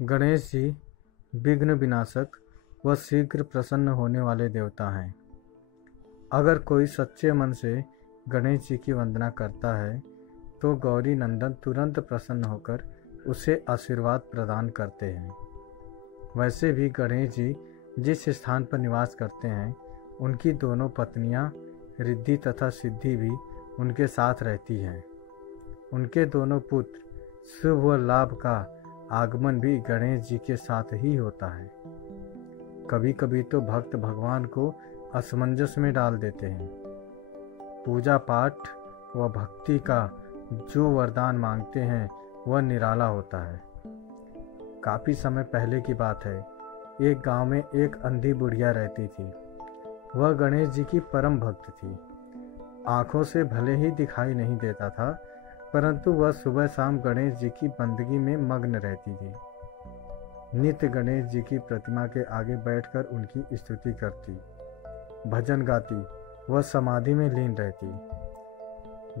गणेश जी विघ्न विनाशक व शीघ्र प्रसन्न होने वाले देवता हैं। अगर कोई सच्चे मन से गणेश जी की वंदना करता है तो गौरी नंदन तुरंत प्रसन्न होकर उसे आशीर्वाद प्रदान करते हैं। वैसे भी गणेश जी जिस स्थान पर निवास करते हैं उनकी दोनों पत्नियां रिद्धि तथा सिद्धि भी उनके साथ रहती हैं। उनके दोनों पुत्र शुभ व लाभ का आगमन भी गणेश जी के साथ ही होता है। कभी कभी तो भक्त भगवान को असमंजस में डाल देते हैं। पूजा पाठ व भक्ति का जो वरदान मांगते हैं वह निराला होता है। काफ़ी समय पहले की बात है, एक गांव में एक अंधी बुढ़िया रहती थी। वह गणेश जी की परम भक्त थी। आंखों से भले ही दिखाई नहीं देता था, परंतु वह सुबह शाम गणेश जी की बंदगी में मग्न रहती थी। नित्य गणेश जी की प्रतिमा के आगे बैठकर उनकी स्तुति करती, भजन गाती, वह समाधि में लीन रहती।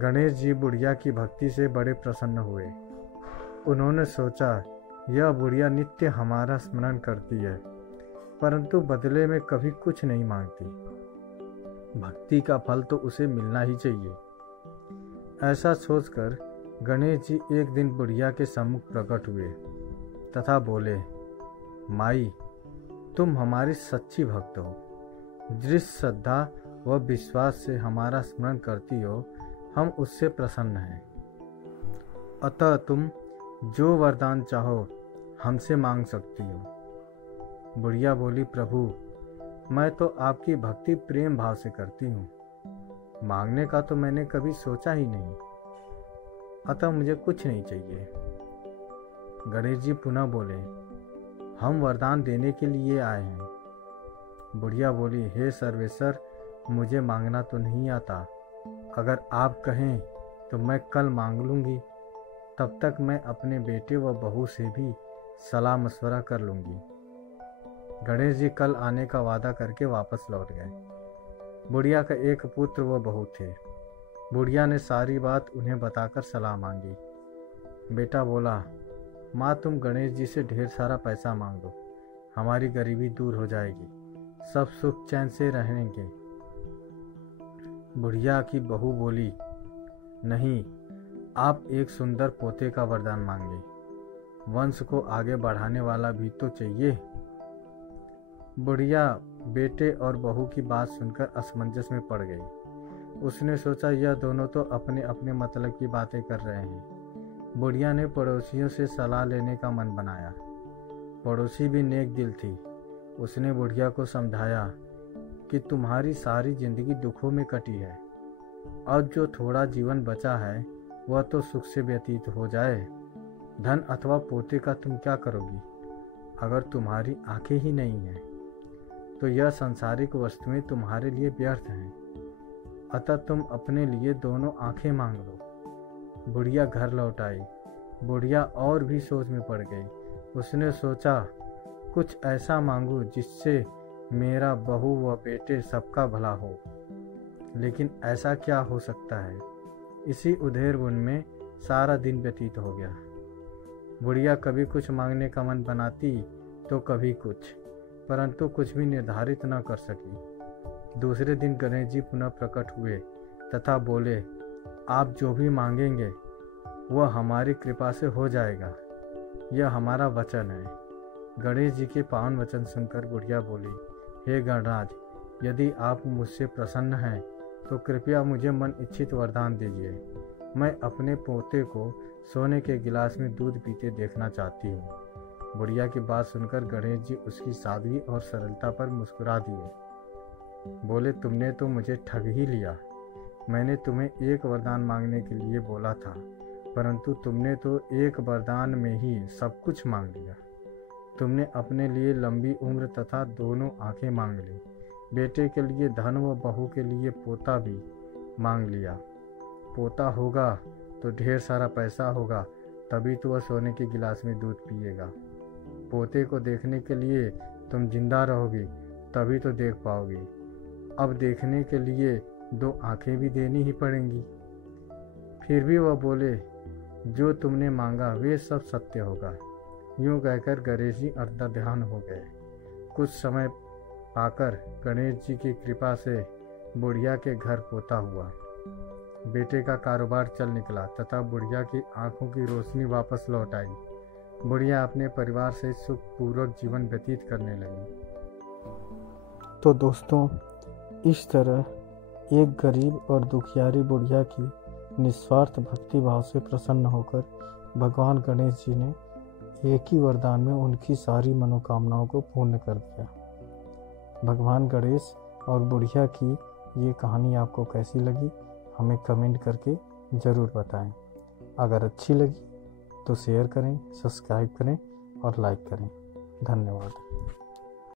गणेश जी बुढ़िया की भक्ति से बड़े प्रसन्न हुए। उन्होंने सोचा, यह बुढ़िया नित्य हमारा स्मरण करती है, परंतु बदले में कभी कुछ नहीं मांगती। भक्ति का फल तो उसे मिलना ही चाहिए। ऐसा सोचकर गणेश जी एक दिन बुढ़िया के सम्मुख प्रकट हुए तथा बोले, माई, तुम हमारी सच्ची भक्त हो। जिस श्रद्धा व विश्वास से हमारा स्मरण करती हो, हम उससे प्रसन्न हैं। अतः तुम जो वरदान चाहो हमसे मांग सकती हो। बुढ़िया बोली, प्रभु, मैं तो आपकी भक्ति प्रेम भाव से करती हूँ। मांगने का तो मैंने कभी सोचा ही नहीं, अतः मुझे कुछ नहीं चाहिए। गणेश जी पुनः बोले, हम वरदान देने के लिए आए हैं। बुढ़िया बोली, हे सर्वेश्वर, मुझे मांगना तो नहीं आता। अगर आप कहें तो मैं कल मांग लूँगी। तब तक मैं अपने बेटे व बहू से भी सलाह मशवरा कर लूँगी। गणेश जी कल आने का वादा करके वापस लौट गए। बुढ़िया का एक पुत्र व बहू थे। बुढ़िया ने सारी बात उन्हें बताकर सलाह मांगी। बेटा बोला, माँ, तुम गणेश जी से ढेर सारा पैसा मांग दो, हमारी गरीबी दूर हो जाएगी, सब सुख चैन से रहेंगे। बुढ़िया की बहू बोली, नहीं, आप एक सुंदर पोते का वरदान मांगे, वंश को आगे बढ़ाने वाला भी तो चाहिए। बुढ़िया बेटे और बहू की बात सुनकर असमंजस में पड़ गई। उसने सोचा, यह दोनों तो अपने अपने मतलब की बातें कर रहे हैं। बुढ़िया ने पड़ोसियों से सलाह लेने का मन बनाया। पड़ोसी भी नेक दिल थी। उसने बुढ़िया को समझाया कि तुम्हारी सारी जिंदगी दुखों में कटी है, अब जो थोड़ा जीवन बचा है वह तो सुख से व्यतीत हो जाए। धन अथवा पोते का तुम क्या करोगी? अगर तुम्हारी आंखें ही नहीं हैं तो यह सांसारिक वस्तुएं तुम्हारे लिए व्यर्थ हैं। अतः तुम अपने लिए दोनों आंखें मांग लो। बुढ़िया घर लौट आई। बुढ़िया और भी सोच में पड़ गई। उसने सोचा, कुछ ऐसा मांगू जिससे मेरा बहू व बेटे सबका भला हो। लेकिन ऐसा क्या हो सकता है? इसी उधेड़-बुन में सारा दिन व्यतीत हो गया। बुढ़िया कभी कुछ मांगने का मन बनाती तो कभी कुछ, परंतु कुछ भी निर्धारित न कर सकी। दूसरे दिन गणेश जी पुनः प्रकट हुए तथा बोले, आप जो भी मांगेंगे वह हमारी कृपा से हो जाएगा, यह हमारा वचन है। गणेश जी के पावन वचन सुनकर बुढ़िया बोली, हे गणराज, यदि आप मुझसे प्रसन्न हैं तो कृपया मुझे मन इच्छित वरदान दीजिए। मैं अपने पोते को सोने के गिलास में दूध पीते देखना चाहती हूँ। बुढ़िया की बात सुनकर गणेश जी उसकी सादगी और सरलता पर मुस्कुरा दिए। बोले, तुमने तो मुझे ठग ही लिया। मैंने तुम्हें एक वरदान मांगने के लिए बोला था, परंतु तुमने तो एक वरदान में ही सब कुछ मांग लिया। तुमने अपने लिए लंबी उम्र तथा दोनों आंखें मांग ली, बेटे के लिए धन व बहू के लिए पोता भी मांग लिया। पोता होगा तो ढेर सारा पैसा होगा, तभी तो वह सोने के गिलास में दूध पिएगा। पोते को देखने के लिए तुम जिंदा रहोगी, तभी तो देख पाओगी। अब देखने के लिए दो आंखें भी देनी ही पड़ेंगी। फिर भी वह बोले, जो तुमने मांगा वे सब सत्य होगा। यूं कहकर गणेश जी अर्धाध्यान हो गए। कुछ समय पाकर गणेश जी की कृपा से बुढ़िया के घर पोता हुआ। बेटे का कारोबार चल निकला तथा बुढ़िया की आंखों की रोशनी वापस लौट आई। बुढ़िया अपने परिवार से सुखपूर्वक जीवन व्यतीत करने लगी। तो दोस्तों, इस तरह एक गरीब और दुखियारी बुढ़िया की निस्वार्थ भक्ति भाव से प्रसन्न होकर भगवान गणेश जी ने एक ही वरदान में उनकी सारी मनोकामनाओं को पूर्ण कर दिया। भगवान गणेश और बुढ़िया की ये कहानी आपको कैसी लगी, हमें कमेंट करके ज़रूर बताएं। अगर अच्छी लगी तो शेयर करें, सब्सक्राइब करें और लाइक करें। धन्यवाद।